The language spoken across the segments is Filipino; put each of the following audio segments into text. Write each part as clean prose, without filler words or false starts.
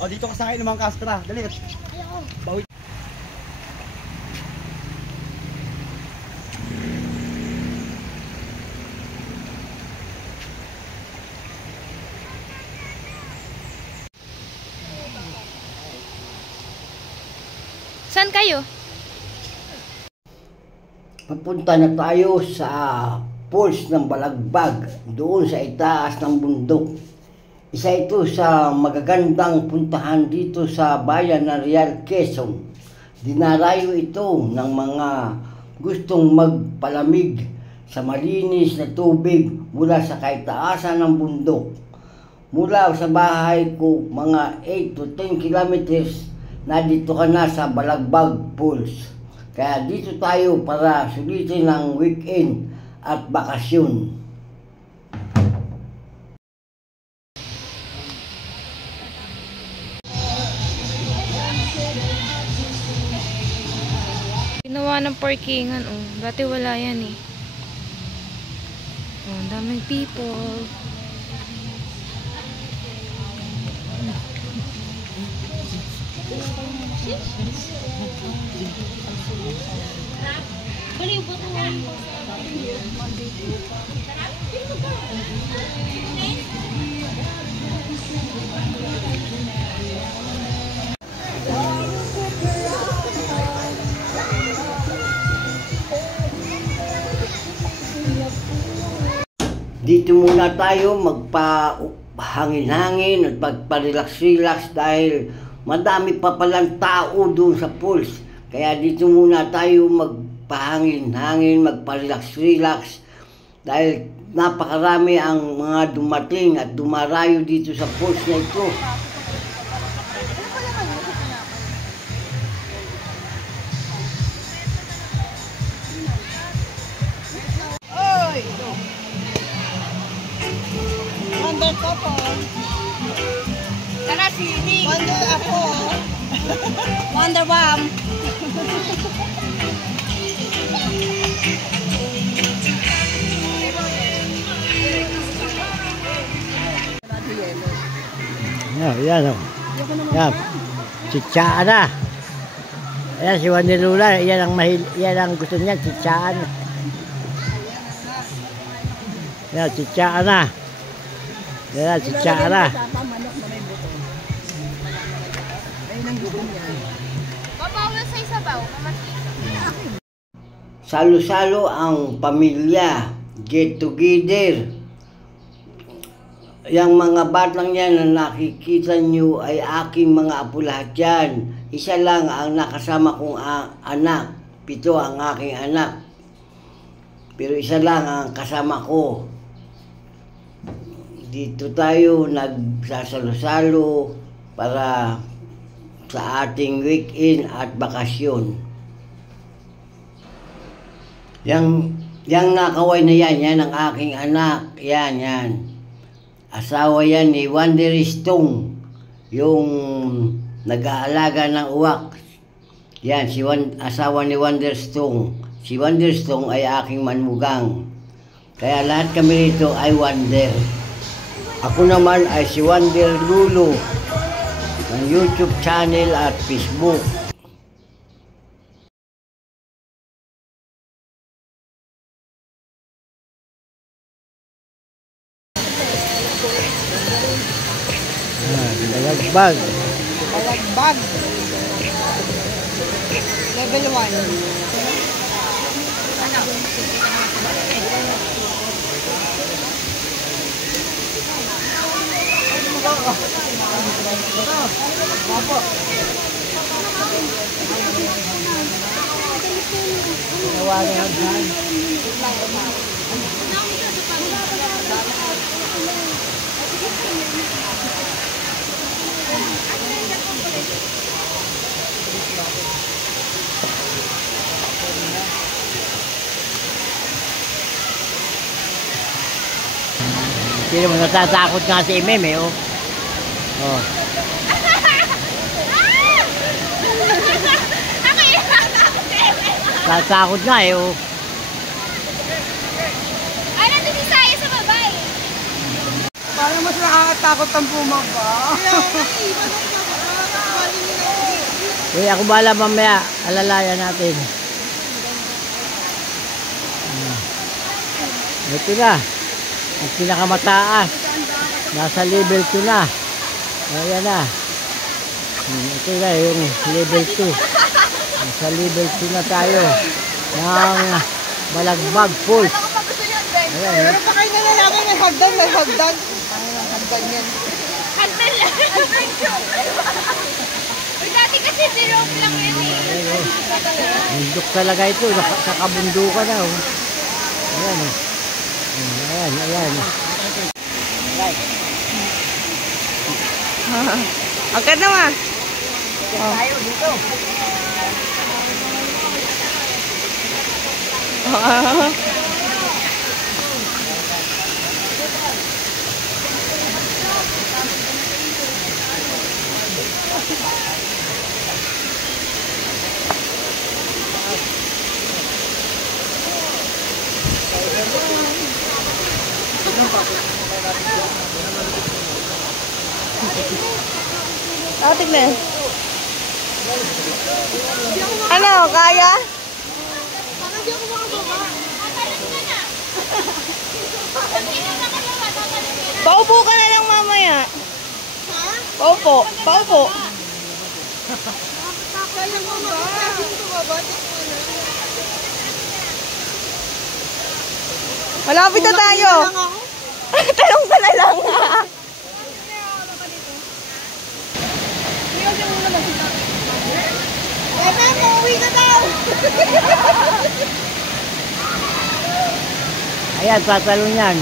O, dito ka sakay ng mga kastra. Dali. Bawi. Saan kayo? Papunta na tayo sa falls ng Balagbag, doon sa itaas ng bundok. Isa ito sa magagandang puntahan dito sa bayan ng Real, Quezon. Dinarayo ito ng mga gustong magpalamig sa malinis na tubig mula sa kaitaasan ng bundok. Mula sa bahay ko, mga 8 to 10 kilometers, na dito ka na sa Balagbag Falls. Kaya dito tayo para sulitin ng weekend at bakasyon. Ginawa ng parkingan, oh. Dati wala yan eh. Oh, ang daming people. Dito muna tayo magpahangin-hangin at magpa-relax-relax dahil madami pa palang tao doon sa falls. Kaya dito muna tayo magpahangin-hangin, magpa-relax-relax dahil napakarami ang mga dumating at dumarayo dito sa falls na ito. Wonder ko po. Tara, sining! Wonder ako. Wonder Bomb. Yan o. Yan. Tsitsaan na. Ayan si Juan de Lula. Yan ang gusto niya. Tsitsaan. Yan, tsitsaan na. Yan, tsitsaan na. Babawal sa isabaw. Salo-salo ang pamilya. Get together. Yang mga batang yan na nakikita nyo ay aking mga apo lahat yan. Isa lang ang nakasama kong anak. 7 ang aking anak. Pero isa lang ang kasama ko. Dito tayo nagsasalo-salo para sa ating weekend at bakasyon. Yang nakaway na yan ang aking anak. Yan. Asawa yan ni Wonder Stone, yung nag-aalaga ng uwak. Yan, asawa ni Wonder Stone. Si Wonder Stone ay aking manugang. Kaya lahat kami rito ay Wonder. Ako naman ay si Wonder Lulu ng YouTube channel at Facebook. Balagbag. Balagbag. Level 1. Hindi mo natatakot nga si Imem eh, oh. Oh. Tatakot nga eh, oh. Ay, nandun si Saya sa babae. Parang mas nakakatakot ang bumaba. Okay, ako bahala mamaya. Alalayan natin. Ito na. Ang pinakamataas. Nasa level 2 na. Ayan na. Ito na yung level 2. Nasa level 2 na tayo. Ng Balagbag Falls. Ayan. Meron pa kayo nalalaman, may hagdan, may hagdan. Ang hagdan yan. Hagdan lang. Dati kasi zero lang yan eh. Bundok talaga ito. Kakabundukan na. Oh. Ayan. Oh. Ayan, ayan. Agad naman. Tayo dito. Tignan. Ano, kaya? Paupo ka na lang mamaya. Paupo, paupo. Malapit na tayo. Talong ka na lang. Wala mo, uwi na daw. Ayan, tatalon yan.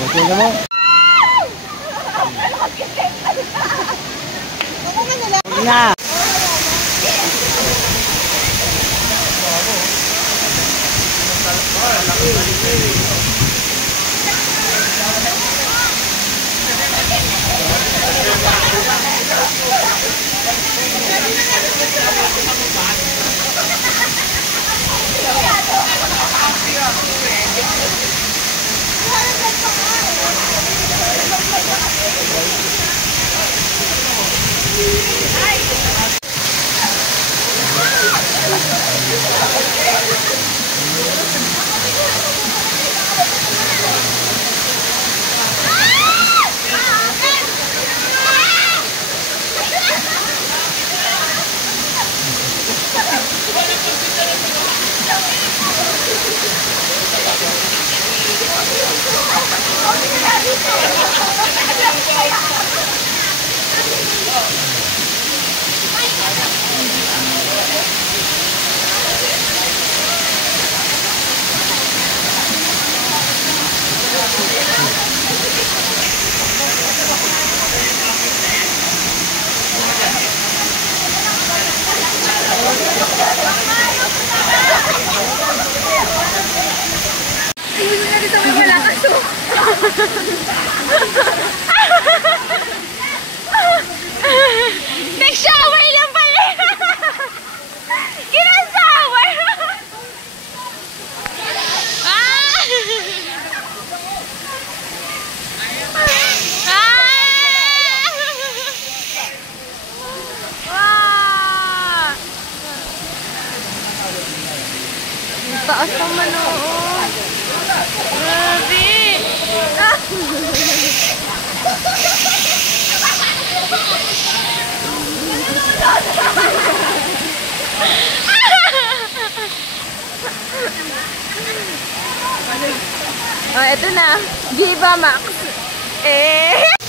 Okay na mo? Ako ka na lang. Na. Nag-shower lang pala. Ginang-shower. Ah! Ah! Ang taas naman oo. Grabe. Ah! Oh, eto na. Viva Max. Eh.